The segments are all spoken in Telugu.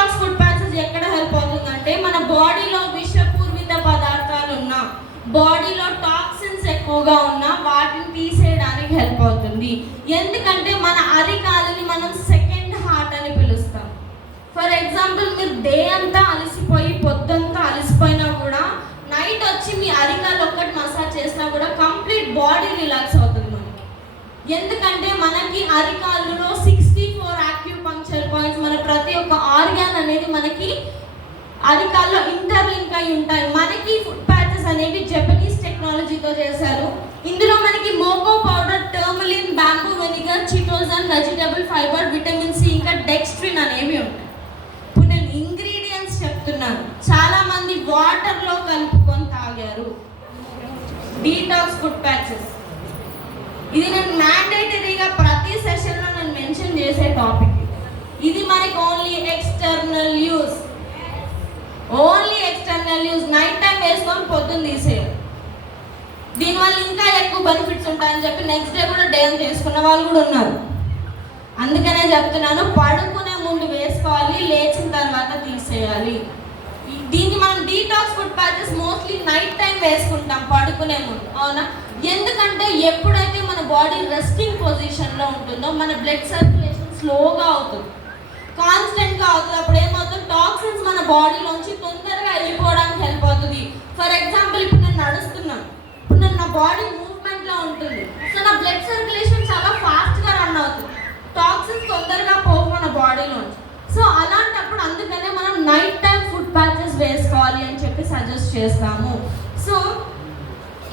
డీటాక్స్ ఫుడ్ ప్యాచెస్ ఎక్కడ హెల్ప్ అవుతుందంటే మన బాడీలో విషపూరిత పదార్థాలు ఉన్నా, బాడీలో టాక్సిన్స్ ఎక్కువగా ఉన్నా వాటిని తీసేయడానికి హెల్ప్ అవుతుంది. ఎందుకంటే మన అరికాలని మనం సెకండ్ హార్ట్ అని పిలుస్తాం. ఫర్ ఎగ్జాంపుల్, మీరు డే అంతా అలసిపోయి పొద్దుంతా అలసిపోయినా కూడా నైట్ వచ్చి మీ అరికాలు ఒక్కటి మసాజ్ చేసినా కూడా కంప్లీట్ బాడీ రిలాక్స్ అవుతుంది మనకి. ఎందుకంటే మనకి అరికాళ్ళలో 64 యాక్యూపంక్చర్ పాయింట్స్, మన ప్రతి ఒక్క ఆర్గాన్ అనేది మనకి అరికాల్లో ఇంటర్లింక్ అయి ఉంటాయి. మనకి ఫుడ్ ప్యాచెస్ అనేవి జపనీస్ టెక్నాలజీతో చేశారు. ఇందులో మనకి మోకో powder, tourmaline, bamboo vinegar, chitosan, vegetable fibre, vitamin C, ఇంకా డెక్స్ట్రిన్ అనేవి ఉంటాయి. ఇప్పుడు నేను ఇంగ్రీడియంట్స్ చెప్తున్నాను, చాలా మంది వాటర్లో కలుపుకొని తాగారు డీటాక్స్ ఫుడ్ ప్యాచెస్. ఇది నేను మ్యాండేటరీగా ప్రతి సెషన్లో నేను మెన్షన్ చేసే టాపిక్. ఇది మనకి only external use, night time వేసుకొని పొద్దున్న తీసేయాలి. దీనివల్ల ఇంకా ఎక్కువ బెనిఫిట్స్ ఉంటాయని చెప్పి నెక్స్ట్ డే కూడా డే చేసుకున్న వాళ్ళు కూడా ఉన్నారు. అందుకనే చెప్తున్నాను, పడుకునే ముందు వేసుకోవాలి, లేచిన తర్వాత తీసేయాలి. దీన్ని మనం detox food patches mostly night time వేసుకుంటాం పడుకునే ముందు, అవునా? ఎందుకంటే ఎప్పుడైతే మన బాడీ రెస్టింగ్ పొజిషన్లో ఉంటుందో మన బ్లడ్ సర్క్యులేషన్ స్లోగా అవుతుంది, కాన్స్టెంట్గా అవుతుంది. అప్పుడు ఏమవుతుంది, టాక్సిన్స్ మన బాడీలోంచి తొందరగా వెళ్ళిపోవడానికి హెల్ప్ అవుతుంది. ఫర్ ఎగ్జాంపుల్, ఇప్పుడు నేను నడుస్తున్నాను, ఇప్పుడు నా బాడీ మూవ్మెంట్లో ఉంటుంది, సో నా బ్లడ్ సర్క్యులేషన్ చాలా ఫాస్ట్గా రన్ అవుతుంది, టాక్సిన్స్ తొందరగా పోవు మన బాడీలోంచి. సో అలాంటప్పుడు అందుకనే మనం నైట్ టైం ఫుడ్ ప్యాచెస్ వేసుకోవాలి అని చెప్పి సజెస్ట్ చేస్తాము. సో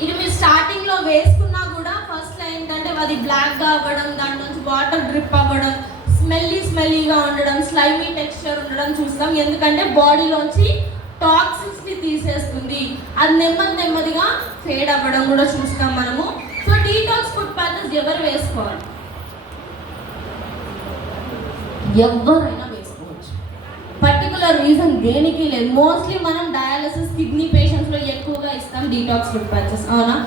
ఇది మీరు స్టార్టింగ్లో వేసుకున్నా కూడా ఫస్ట్లో ఏంటంటే అది బ్లాక్గా అవ్వడం, దాని నుంచి వాటర్ డ్రిప్ అవ్వడం, స్మెల్లీగా ఉండడం, స్లైమీ టెక్స్చర్ ఉండడం చూస్తాం. ఎందుకంటే బాడీలోంచి టాక్సిన్స్ని తీసేస్తుంది, అది నెమ్మదిగా ఫేడ్ అవ్వడం కూడా చూస్తాం మనము. సో డీటాక్స్ ఫుడ్ ప్యాచెస్ ఎవరు వేసుకోవాలి? ఎవరైనా వేసుకోవచ్చు, పర్టికులర్ రీజన్ దేనికి లేదు. మోస్ట్లీ మనం డయాలసిస్, కిడ్నీ పేషెంట్స్లో ఎక్కువగా ఇస్తాం డీటాక్స్ ఫుడ్ ప్యాచెస్, అవునా?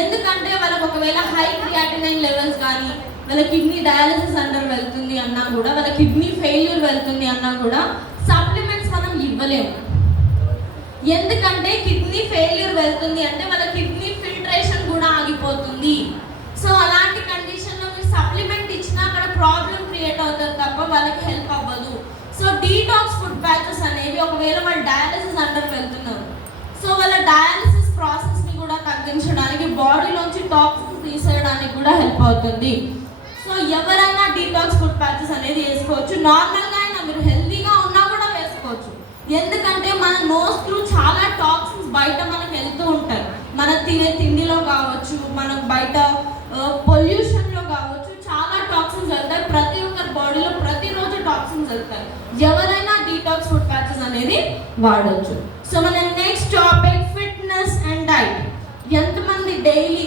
ఎందుకంటే వాళ్ళకి ఒకవేళ హై క్రియాటినైన్ లెవెల్స్ కానీ, వాళ్ళ కిడ్నీ డయాలసిస్ అండర్ వెళ్తుంది అన్నా కూడా, వాళ్ళ కిడ్నీ ఫెయిల్యూర్ వెళ్తుంది అన్నా కూడా సప్లిమెంట్స్ మనం ఇవ్వలేము. ఎందుకంటే కిడ్నీ ఫెయిల్యూర్ వెళ్తుంది అంటే వాళ్ళ కిడ్నీ ఫిల్ట్రేషన్ కూడా ఆగిపోతుంది. సో అలాంటి కండిషన్లో మీరు సప్లిమెంట్ ఇచ్చినా అక్కడ ప్రాబ్లం క్రియేట్ అవుతుంది తప్ప వాళ్ళకి హెల్ప్ అవ్వదు. సో డీటాక్స్ ఫుడ్ ప్యాచెస్ అనేవి ఒకవేళ వాళ్ళు డయాలసిస్ అండర్ వెళ్తున్నారు, సో వాళ్ళ డయాలసిస్ ప్రాసెస్ని కూడా తగ్గించడానికి, బాడీలోంచి టాక్సిన్స్ తీసేయడానికి కూడా హెల్ప్ అవుతుంది. సో ఎవరైనా డీటాక్స్ ఫుడ్ ప్యాచెస్ అనేది వేసుకోవచ్చు. నార్మల్గా అయినా మీరు హెల్తీగా ఉన్నా కూడా వేసుకోవచ్చు. ఎందుకంటే మన నోస్ త్రూ చాలా టాక్సిన్స్ బయట మనకు వెళ్తూ ఉంటాయి. మన తినే తిండిలో కావచ్చు, మనం బయట పొల్యూషన్లో కావచ్చు, చాలా టాక్సిన్స్ వెళ్తాయి. ప్రతి ఒక్కరి బాడీలో ప్రతిరోజు టాక్సిన్స్ వెళ్తాయి. ఎవరైనా డీటాక్స్ ఫుడ్ ప్యాచెస్ అనేది వాడవచ్చు. సో మన next topic fitness and diet. ఎంతమంది డైలీ